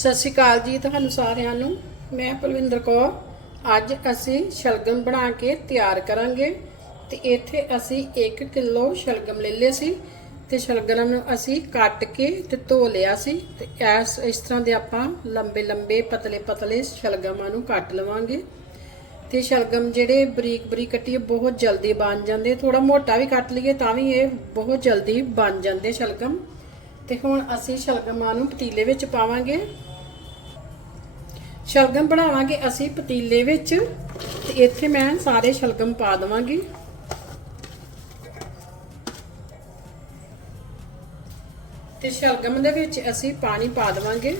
ਸਤਿ ਸ਼੍ਰੀ ਅਕਾਲ ਜੀ ਤੁਹਾਨੂੰ ਸਾਰਿਆਂ ਨੂੰ। ਮੈਂ ਪਲਵਿੰਦਰ ਕੌਰ। ਅੱਜ ਅਸੀਂ ਸ਼ਲਗਮ ਬਣਾ ਕੇ ਤਿਆਰ ਕਰਾਂਗੇ ਤੇ ਇੱਥੇ ਅਸੀਂ 1 ਕਿਲੋ ਸ਼ਲਗਮ ਲੈ ਲਏ ਸੀ ਤੇ ਸ਼ਲਗਮ ਨੂੰ ਅਸੀਂ ਕੱਟ ਕੇ ਤੇ ਧੋ ਲਿਆ ਸੀ ਤੇ ਇਸ ਇਸ ਤਰ੍ਹਾਂ ਦੇ ਆਪਾਂ ਲੰਬੇ ਲੰਬੇ ਪਤਲੇ ਪਤਲੇ ਸ਼ਲਗਮਾਂ ਨੂੰ ਕੱਟ ਲਵਾਂਗੇ। ਤੇ ਸ਼ਲਗਮ ਜਿਹੜੇ ਬਰੀਕ ਬਰੀਕ ਕੱਟੀਏ ਬਹੁਤ ਜਲਦੀ ਬਣ ਜਾਂਦੇ। ਥੋੜਾ ਮੋਟਾ ਵੀ ਕੱਟ ਲਈਏ ਤਾਂ ਵੀ ਇਹ ਬਹੁਤ ਜਲਦੀ ਬਣ ਜਾਂਦੇ ਸ਼ਲਗਮ। ਤੇ ਹੁਣ ਅਸੀਂ ਸ਼ਲਗਮਾਂ ਨੂੰ ਪਤੀਲੇ ਵਿੱਚ ਪਾਵਾਂਗੇ। ਸ਼ਲਗਮ ਬਣਾਵਾਂਗੇ ਅਸੀਂ ਪਤੀਲੇ ਵਿੱਚ ਤੇ ਇੱਥੇ ਮੈਂ ਸਾਰੇ ਸ਼ਲਗਮ ਪਾ ਦਵਾਂਗੀ। ਤੇ ਸ਼ਲਗਮ ਦੇ ਵਿੱਚ ਅਸੀਂ ਪਾਣੀ ਪਾ ਦਵਾਂਗੇ।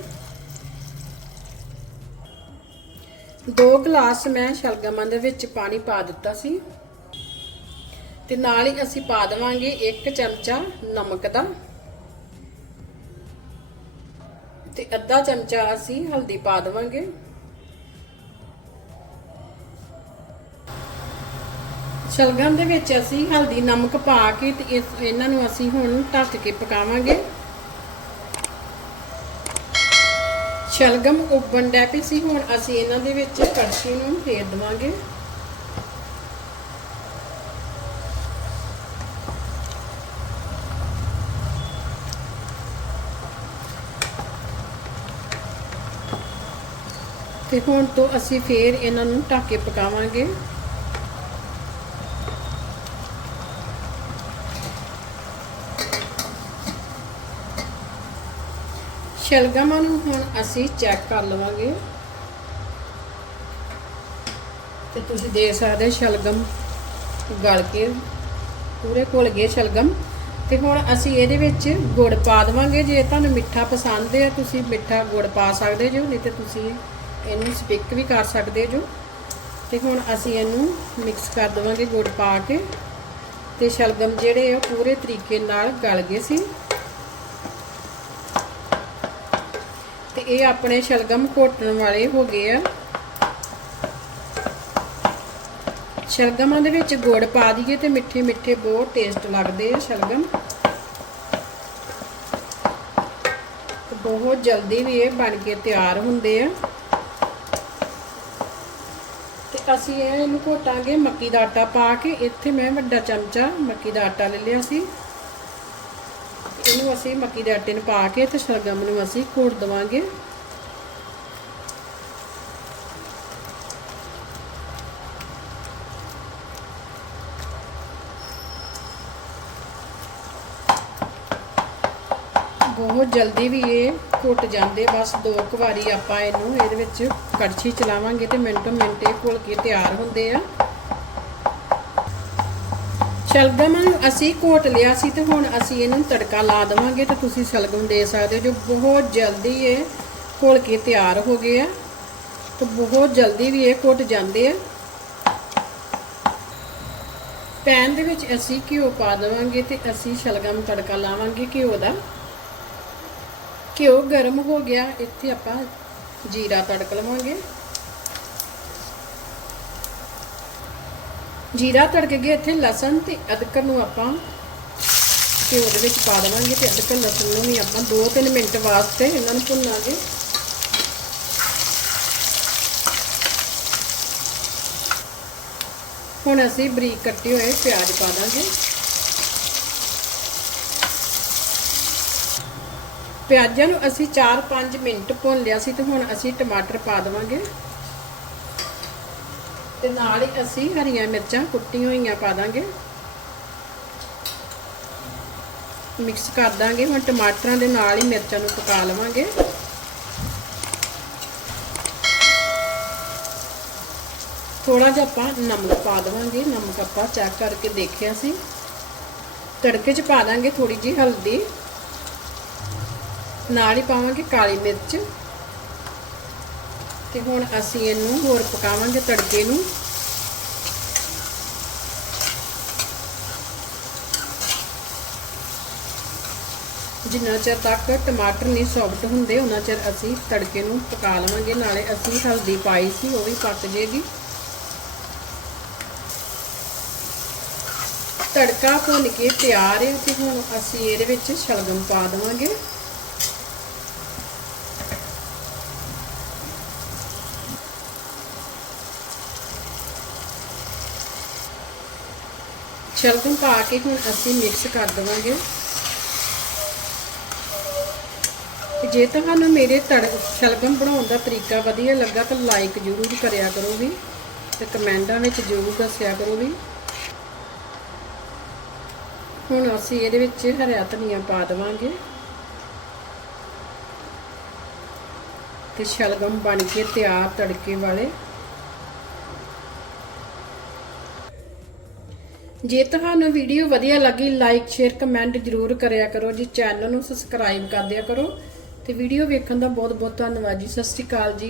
ਦੋ ਗਲਾਸ ਮੈਂ ਸ਼ਲਗਮਾਂ ਦੇ ਵਿੱਚ ਪਾਣੀ ਪਾ ਦਿੱਤਾ ਸੀ। ਤੇ ਨਾਲ ਹੀ ਅਸੀਂ ਪਾ ਦਵਾਂਗੇ ਇੱਕ ਚਮਚਾ ਨਮਕ ਦਾ। ਤੇ ਅੱਧਾ ਚਮਚਾ ਅਸੀਂ ਹਲਦੀ ਪਾ ਦਵਾਂਗੇ। ਸ਼ਲਗਮ ਦੇ ਵਿੱਚ ਅਸੀਂ ਹਲਦੀ ਨਮਕ ਪਾ ਕੇ ਤੇ ਇਸ ਇਹਨਾਂ ਨੂੰ ਅਸੀਂ ਹੁਣ ਢੱਕ ਕੇ ਪਕਾਵਾਂਗੇ। ਸ਼ਲਗਮ ਉਬਣ ਡੈ ਪਈ ਸੀ, ਹੁਣ ਅਸੀਂ ਇਹਨਾਂ ਦੇ ਵਿੱਚ ਕੜਛੀ ਨੂੰ ਫੇਰ ਦਵਾਂਗੇ। ਤੇ ਹੁਣ ਤੋਂ ਅਸੀਂ ਫੇਰ ਇਹਨਾਂ ਨੂੰ ਢੱਕ ਕੇ ਪਕਾਵਾਂਗੇ। ਸ਼ਲਗਮਾਂ ਨੂੰ ਹੁਣ ਅਸੀਂ ਚੈੱਕ ਕਰ ਲਵਾਂਗੇ। ਤੇ ਤੁਸੀਂ ਦੇਖ ਸਕਦੇ ਸ਼ਲਗਮ ਗਲ ਕੇ, ਪੂਰੇ ਘੁਲ ਗਏ ਸ਼ਲਗਮ। ਤੇ ਹੁਣ ਅਸੀਂ ਇਹਦੇ ਵਿੱਚ ਗੁੜ ਪਾ ਦੇਵਾਂਗੇ। ਜੇ ਤੁਹਾਨੂੰ ਮਿੱਠਾ ਪਸੰਦ ਹੈ, ਤੁਸੀਂ ਮਿੱਠਾ ਗੁੜ ਪਾ ਸਕਦੇ ਜੋ ਨਹੀਂ ਤੇ ਤੁਸੀਂ ਇਹਨੂੰ ਸਪਿਕ ਵੀ ਕਰ ਸਕਦੇ ਜੋ। ਤੇ ਹੁਣ ਅਸੀਂ ਇਹਨੂੰ ਮਿਕਸ ਕਰ ਦੇਵਾਂਗੇ ਗੁੜ ਪਾ ਕੇ। ਤੇ ਸ਼ਲਗਮ ਜਿਹੜੇ ਆ ਪੂਰੇ ਤਰੀਕੇ ਨਾਲ ਗਲ ਗਏ ਸੀ। ਤੇ ਇਹ ਆਪਣੇ ਸ਼ਲਗਮ ਘੋਟਣ ਵਾਲੇ ਹੋ ਗਏ ਆ। ਸ਼ਲਗਮਾਂ ਦੇ ਵਿੱਚ ਗੁੜ ਪਾ ਦਈਏ ਤੇ ਮਿੱਠੇ ਮਿੱਠੇ ਬਹੁਤ ਟੇਸਟ ਲੱਗਦੇ ਆ ਸ਼ਲਗਮ। ਤੇ ਬਹੁਤ ਜਲਦੀ ਵੀ ਇਹ ਬਣ ਕੇ ਤਿਆਰ ਹੁੰਦੇ ਆ ਤੇ ਅਸੀਂ ਇਹਨੂੰ ਘੋਟਾਂਗੇ, ਮੱਕੀ ਦਾ ਆਟਾ ਪਾ ਕੇ। ਇੱਥੇ ਮੈਂ ਵੱਡਾ ਚਮਚਾ ਮੱਕੀ ਦਾ ਆਟਾ ਲੈ ਲਿਆ ਸੀ। ਇਹਨੂੰ ਅਸੀਂ ਮੱਕੀ ਦੇ ਆਟੇ ਨੂੰ ਪਾ ਕੇ ਤੇ ਸ਼ਲਗਮ ਨੂੰ ਅਸੀਂ ਘੋਟ ਦਵਾਂਗੇ। ਬਹੁਤ ਜਲਦੀ ਵੀ ਇਹ ਘੁੱਟ ਜਾਂਦੇ, ਬਸ ਦੋ ਕੁ ਵਾਰੀ ਆਪਾਂ ਇਹਨੂੰ ਇਹਦੇ ਵਿੱਚ ਕੜਛੀ ਚਲਾਵਾਂਗੇ ਤੇ ਮਿੰਟੋ ਮਿੰਟ ਇਹ ਘੁਲ ਕੇ ਤਿਆਰ ਹੁੰਦੇ ਆ। ਸ਼ਲਗਮ ਨੂੰ ਅਸੀਂ ਘੋਟ ਲਿਆ ਸੀ ਤੇ ਹੁਣ ਅਸੀਂ ਇਹਨੂੰ ਤੜਕਾ ਲਾ ਦੇਵਾਂਗੇ ਤੇ ਤੁਸੀਂ ਸ਼ਲਗਮ ਦੇ ਸਕਦੇ ਹੋ ਜੋ ਬਹੁਤ ਜਲਦੀ ਇਹ ਘੁਲ ਕੇ ਤਿਆਰ ਹੋ ਗਏ ਆ। ਤੇ ਬਹੁਤ ਜਲਦੀ ਵੀ ਇਹ ਘੁੱਟ ਜਾਂਦੇ ਆ। ਪੈਨ ਦੇ ਵਿੱਚ ਅਸੀਂ ਘਿਓ ਪਾ ਦੇਵਾਂਗੇ ਤੇ ਅਸੀਂ ਸ਼ਲਗਮ ਤੜਕਾ ਲਾਵਾਂਗੇ ਘਿਓ ਦਾ। ਘਿਓ ਗਰਮ ਹੋ ਗਿਆ, ਇੱਥੇ ਆਪਾਂ ਜੀਰਾ ਤੜਕ ਲਵਾਂਗੇ। ਜੀਰਾ ਤੜਕ ਗਿਆ ਇੱਥੇ ਲਸਣ ਤੇ ਅਦਰਕ ਨੂੰ ਆਪਾਂ ਘਿਓ ਦੇ ਵਿੱਚ ਪਾ ਦੇਵਾਂਗੇ ਤੇ ਅਦਰਕ ਲਸਣ ਨੂੰ ਵੀ ਆਪਾਂ 2-3 ਮਿੰਟ ਵਾਸਤੇ ਇਹਨਾਂ ਨੂੰ ਭੁੰਨਾਂਗੇ। ਹੁਣ ਅਸੀਂ ਬਰੀਕ ਕੱਟੇ ਹੋਏ ਪਿਆਜ਼ ਪਾ ਦਾਂਗੇ। ਪਿਆਜ਼ਾਂ ਨੂੰ ਅਸੀਂ 4-5 ਮਿੰਟ ਭੁੰਨ ਲਿਆ ਸੀ ਤੇ ਹੁਣ ਅਸੀਂ ਟਮਾਟਰ ਪਾ ਦੇਵਾਂਗੇ। ਤੇ ਨਾਲ ਹੀ ਅਸੀਂ ਹਰੀਆਂ ਮਿਰਚਾਂ ਕੁੱਟੀ ਹੋਈਆਂ ਪਾ ਦਾਂਗੇ। ਮਿਕਸ ਕਰ ਦਾਂਗੇ। ਹੁਣ ਟਮਾਟਰਾਂ ਦੇ ਨਾਲ ਹੀ ਮਿਰਚਾਂ ਨੂੰ ਪਕਾ ਲਵਾਂਗੇ। ਥੋੜਾ ਜਿਹਾ ਆਪਾਂ ਨਮਕ ਪਾ ਦੇਵਾਂਗੇ। ਨਮਕ ਆਪਾਂ ਚੈੱਕ ਕਰਕੇ ਦੇਖਿਆ ਸੀ। ਤੜਕੇ 'ਚ ਪਾ ਦਾਂਗੇ ਥੋੜੀ ਜੀ ਹਲਦੀ। ਨਾਲ ਹੀ ਪਾਵਾਂਗੇ ਕਾਲੀ ਮਿਰਚ। ਤੇ ਹੁਣ ਅਸੀਂ ਇਹਨੂੰ ਹੋਰ ਪਕਾਵਾਂਗੇ ਤੜਕੇ ਨੂੰ। ਜਿੰਨਾ ਚਿਰ ਤੱਕ ਟਮਾਟਰ ਨਹੀਂ ਸੌਫਟ ਹੁੰਦੇ, ਉਹਨਾਂ ਚਿਰ ਅਸੀਂ ਤੜਕੇ ਨੂੰ ਪਕਾ ਲਵਾਂਗੇ। ਨਾਲੇ ਅਸੀਂ ਹਲਦੀ ਪਾਈ ਸੀ, ਉਹ ਵੀ ਪੱਕ ਜੇਗੀ। ਤੜਕਾ ਭੁੰਨ ਕੇ ਤਿਆਰ ਹੈ ਤੇ ਹੁਣ ਅਸੀਂ ਇਹਦੇ ਵਿੱਚ ਸ਼ਲਗਮ ਪਾ ਦੇਵਾਂਗੇ। ਸ਼ਲਗਮ ਪਾ ਕੇ ਹੁਣ ਅਸੀਂ ਮਿਕਸ ਕਰ ਦੇਵਾਂਗੇ। ਜੇ ਤੁਹਾਨੂੰ ਮੇਰੇ ਤੜ, ਸ਼ਲਗਮ ਬਣਾਉਣ ਦਾ ਤਰੀਕਾ ਵਧੀਆ ਲੱਗਾ ਤਾਂ ਲਾਈਕ ਜ਼ਰੂਰ ਕਰਿਆ ਕਰੋ ਵੀ ਤੇ ਕਮੈਂਟਾਂ ਵਿੱਚ ਜ਼ਰੂਰ ਦੱਸਿਆ ਕਰੋ ਵੀ। ਹੁਣ ਅਸੀਂ ਇਹਦੇ ਵਿੱਚ ਹਰਾ ਧਨੀਆ ਪਾ ਦੇਵਾਂਗੇ। ਤੇ ਸ਼ਲਗਮ ਬਣ ਕੇ ਤਿਆਰ ਤੜਕੇ ਵਾਲੇ। ਜੇ ਤੁਹਾਨੂੰ ਵੀਡੀਓ ਵਧੀਆ ਲੱਗੀ ਲਾਈਕ ਸ਼ੇਅਰ ਕਮੈਂਟ ਜ਼ਰੂਰ ਕਰਿਆ ਕਰੋ ਜੀ। ਚੈਨਲ ਨੂੰ ਸਬਸਕ੍ਰਾਈਬ ਕਰ ਦਿਆ ਕਰੋ। ਤੇ ਵੀਡੀਓ ਵੇਖਣ ਦਾ ਬਹੁਤ ਬਹੁਤ ਧੰਨਵਾਦ ਜੀ। ਸਤਿ ਸ਼੍ਰੀ ਅਕਾਲ ਜੀ।